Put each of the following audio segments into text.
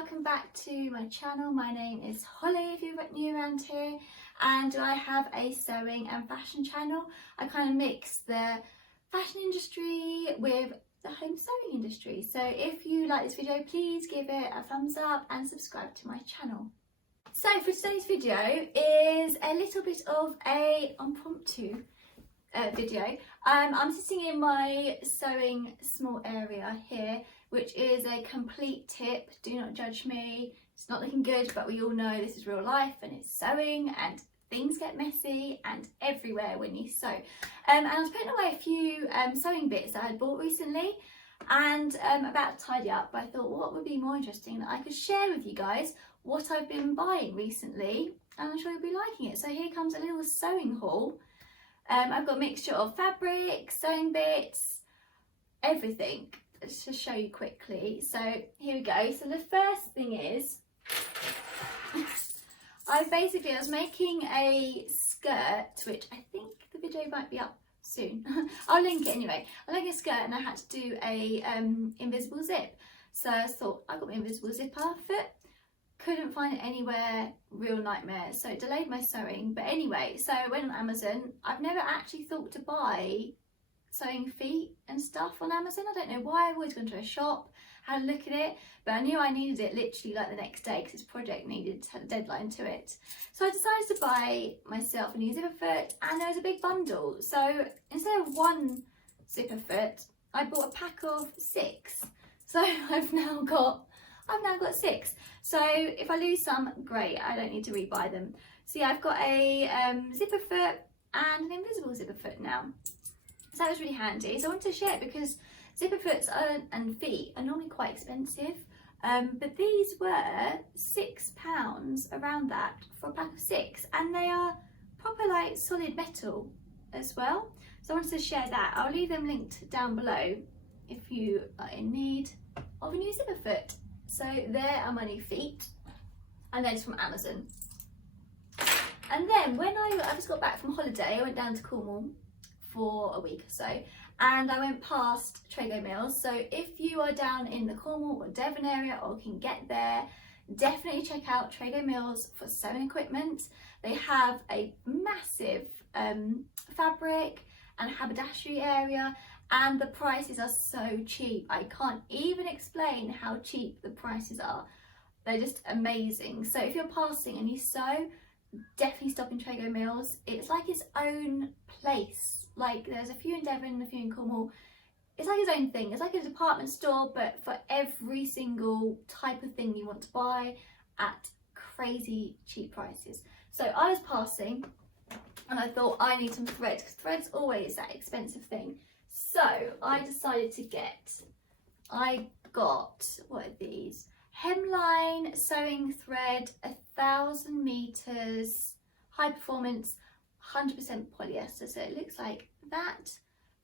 welcome back to my channel. My name is Holly if you're new around here, and I have a sewing and fashion channel. I kind of mix the fashion industry with the home sewing industry. So if you like this video, please give it a thumbs up and subscribe to my channel. So for today's video is a little bit of a impromptu video. I'm sitting in my sewing small area here, which is a complete tip. Do not judge me. It's not looking good, but we all know this is real life and it's sewing and things get messy and everywhere when you sew. And I was putting away a few sewing bits that I had bought recently and about to tidy up, but I thought what would be more interesting that I could share with you guys what I've been buying recently, and I'm sure you'll be liking it. So here comes a little sewing haul. I've got a mixture of fabric, sewing bits, everything. Let's just show you quickly. So here we go. So the first thing is, I was making a skirt, which I think the video might be up soon. I'll link it anyway. I like a skirt and I had to do a invisible zip. So I thought I got my invisible zip outfit. Couldn't find it anywhere, real nightmare, so it delayed my sewing. But anyway, so I went on Amazon. I've never actually thought to buy sewing feet and stuff on Amazon. I don't know why. I've always gone to a shop, had a look at it, but I knew I needed it literally like the next day because this project had a deadline to it. So I decided to buy myself a new zipper foot, and there was a big bundle. So instead of one zipper foot, I bought a pack of 6. So I've now got 6. So if I lose some, great, I don't need to rebuy them. So yeah, I've got a zipper foot and an invisible zipper foot now. So that was really handy. So I wanted to share it because zipper foots and feet are normally quite expensive. But these were £6 around that for a pack of 6, and they are proper like solid metal as well. So I wanted to share that. I'll leave them linked down below if you are in need of a new zipper foot. So there are my new feet, and they're from Amazon. And then when I just got back from holiday, I went down to Cornwall for a week or so, and I went past Trego Mills. So if you are down in the Cornwall or Devon area or can get there, definitely check out Trego Mills for sewing equipment. They have a massive fabric and haberdashery area, and the prices are so cheap. I can't even explain how cheap the prices are. They're just amazing. So if you're passing and you sew, definitely stop in Trego Mills. It's like its own place. Like there's a few in Devon and a few in Cornwall. It's like its own thing. It's like a department store, but for every single type of thing you want to buy at crazy cheap prices. So I was passing and I thought I need some thread, because thread's always that expensive thing. So I decided to I got, what are these? Hemline sewing thread, 1,000 meters, high performance, 100% polyester. So it looks like that.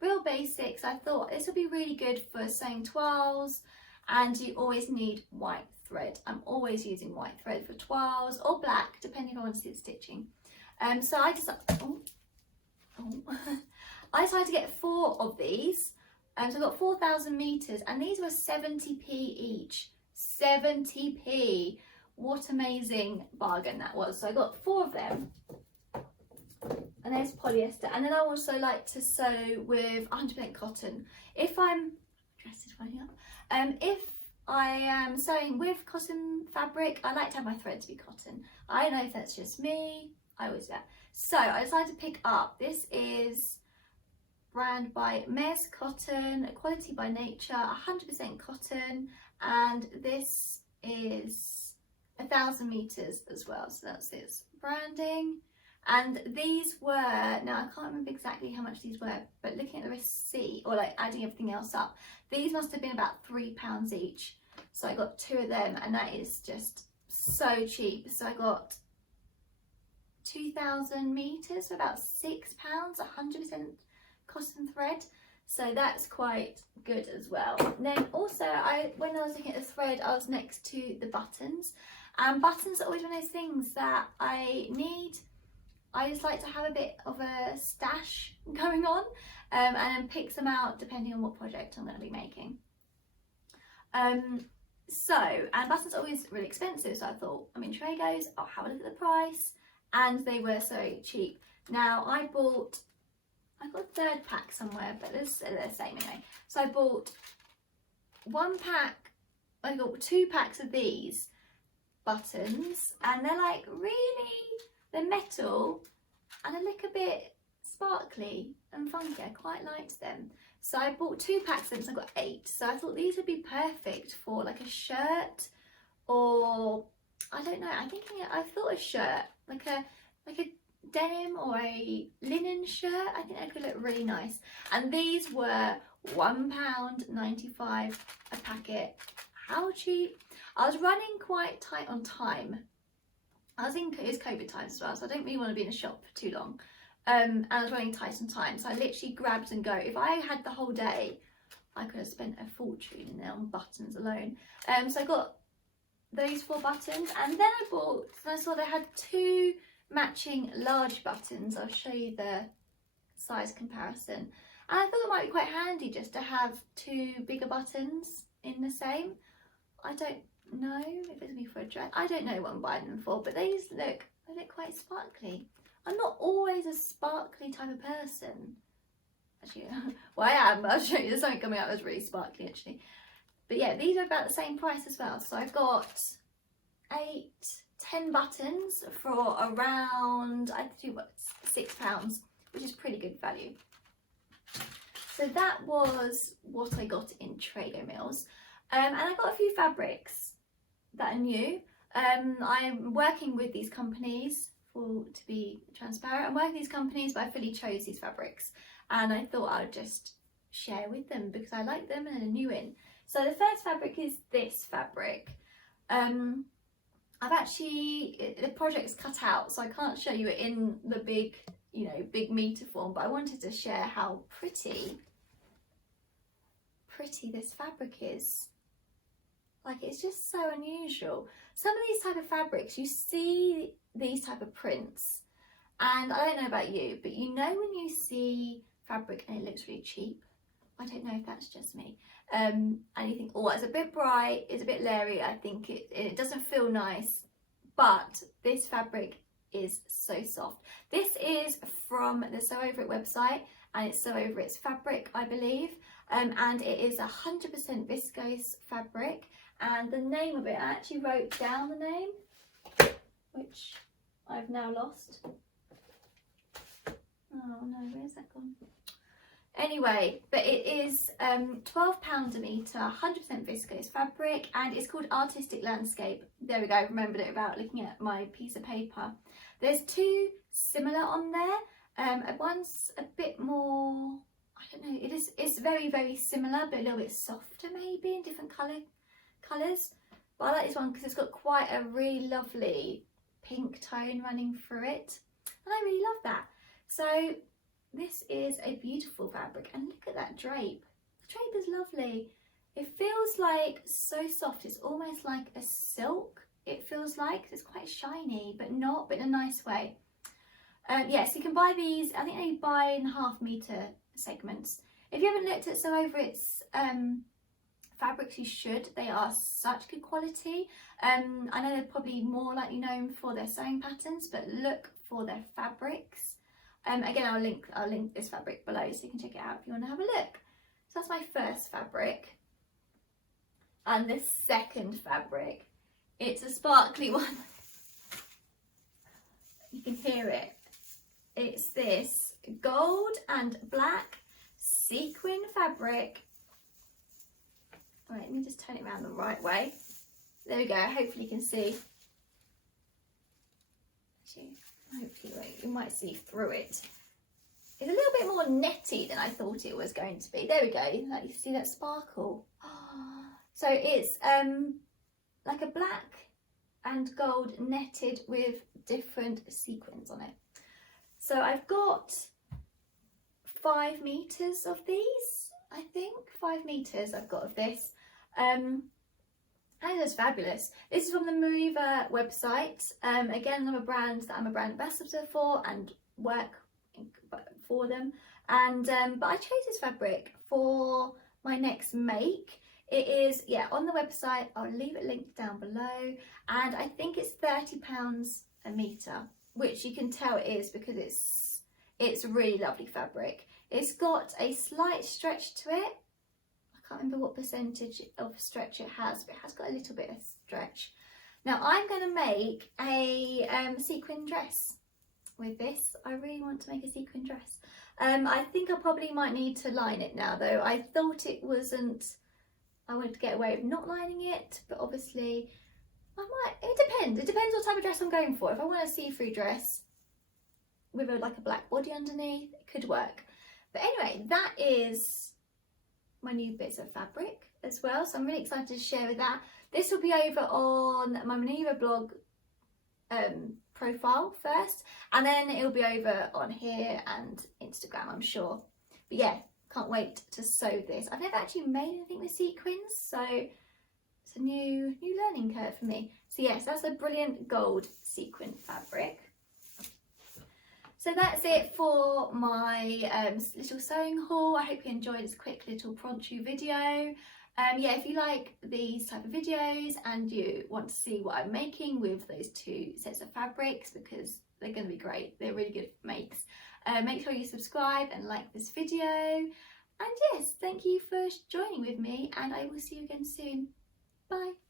Real basics. I thought this would be really good for sewing toiles, and you always need white thread. I'm always using white thread for toiles, or black, depending on the stitching. So I decided, I decided to get 4 of these. So I got 4,000 meters, and these were 70p each. 70p. What amazing bargain that was. So I got 4 of them. And there's polyester. And then I also like to sew with 100% cotton. If I'm if I am sewing with cotton fabric, I like to have my thread to be cotton. I don't know if that's just me. I always do that. So I decided to pick up. This is brand by Mes Cotton, quality by nature, 100% cotton, and this is 1,000 meters as well. So that's its branding. And these were, now I can't remember exactly how much these were, but looking at the receipt, or like adding everything else up, these must have been about £3 each. So I got 2 of them, and that is just so cheap. So I got 2,000 meters for about £6, 100% cotton thread. So that's quite good as well. And then also, when I was looking at the thread, I was next to the buttons, and buttons are always one of those things that I need. I just like to have a bit of a stash going on, and then pick them out depending on what project I'm going to be making. and buttons are always really expensive, so I thought, I'm in Trego's, I'll have a look at the price, and they were so cheap. Now I got a third pack somewhere, but they're the same anyway. So I bought one pack, I got 2 packs of these buttons, and they're like they're metal and they look a bit sparkly and funky. I quite liked them. So I bought 2 packs of them, so I got 8. So I thought these would be perfect for like a shirt, or I don't know, I thought a shirt, like a denim or a linen shirt. I think that could look really nice. And these were £1.95 a packet. How cheap? I was running quite tight on time. I think it's COVID times as well, so I don't really want to be in a shop for too long. And I was running tight on time, so I literally grabbed and go. If I had the whole day, I could have spent a fortune in there on buttons alone. So I got those 4 buttons, and then I saw they had 2 matching large buttons. I'll show you the size comparison. And I thought it might be quite handy just to have 2 bigger buttons in the same. I don't know if it's going to be for a dress. I don't know what I'm buying them for, but they look quite sparkly. I'm not always a sparkly type of person. Actually, well, I am. I'll show you. There's something coming out that's really sparkly, actually. But yeah, these are about the same price as well. So I've got 10 buttons for around, I think, £6, which is pretty good value. So that was what I got in Trego Mills. And I got a few fabrics that are new. I'm working with these companies, to be transparent. I'm working with these companies, but I fully chose these fabrics. And I thought I would just share with them because I like them and they're new in. So the first fabric is this fabric. I've actually, the project's cut out, so I can't show you it in the big meter form, but I wanted to share how pretty this fabric is. Like, it's just so unusual. Some of these type of fabrics, you see these type of prints, and I don't know about you, but you know when you see fabric and it looks really cheap. I don't know if that's just me. And you think, oh, it's a bit bright, it's a bit leery, I think it doesn't feel nice. But this fabric is so soft. This is from the Sew Over It website, and it's Sew Over It's fabric, I believe. And it is 100% viscose fabric. And the name of it, I actually wrote down the name, which I've now lost. Oh no, where's that gone? Anyway, but it is £12 a metre, 100% viscose fabric, and it's called Artistic Landscape. There we go, I remembered it without looking at my piece of paper. There's 2 similar on there. One's a bit more, I don't know, it's very, very similar, but a little bit softer maybe in different colours. But I like this one because it's got quite a really lovely pink tone running through it, and I really love that. So this is a beautiful fabric, and look at that drape. The drape is lovely. It feels like so soft. It's almost like a silk. It feels like it's quite shiny, but not, but in a nice way. Yes, you can buy these. I think they buy in ½ metre segments. If you haven't looked at Sew Over It's fabrics, you should. They are such good quality. I know they're probably more likely known for their sewing patterns, but look for their fabrics. Again, I'll link this fabric below so you can check it out if you want to have a look. So that's my first fabric. And the second fabric, it's a sparkly one. You can hear it. It's this gold and black sequin fabric. Right, let me just turn it around the right way. There we go, hopefully you can see. Actually, hopefully you might see through it. It's a little bit more netty than I thought it was going to be. There we go, like you see that sparkle. So it's like a black and gold netted with different sequins on it. So I've got 5 meters of these, I think. 5 meters I've got of this. And it's fabulous. This is from the Mariva website. Again, another brand that I'm a brand ambassador for and work for them. And but I chose this fabric for my next make. It is, yeah, on the website. I'll leave it linked down below, and I think it's £30 a metre, which you can tell it is because it's really lovely fabric. It's got a slight stretch to it. I can't remember what percentage of stretch it has, but it has got a little bit of stretch. Now I'm going to make a sequin dress with this. I really want to make a sequin dress. I think I probably might need to line it now though. I thought it wasn't, I wanted to get away with not lining it, but obviously I might, it depends what type of dress I'm going for. If I want a see-through dress with like a black body underneath, it could work. But anyway, that is my new bits of fabric as well, so I'm really excited to share with that. This will be over on my Maneva blog profile first, and then it'll be over on here and Instagram, I'm sure. But yeah, can't wait to sew this. I've never actually made anything with sequins, so it's a new learning curve for me. So yes, that's a brilliant gold sequin fabric. So that's it for my little sewing haul. I hope you enjoyed this quick little promptu video. Yeah, if you like these type of videos and you want to see what I'm making with those 2 sets of fabrics, because they're going to be great, they're really good makes, make sure you subscribe and like this video. And yes, thank you for joining with me, and I will see you again soon. Bye.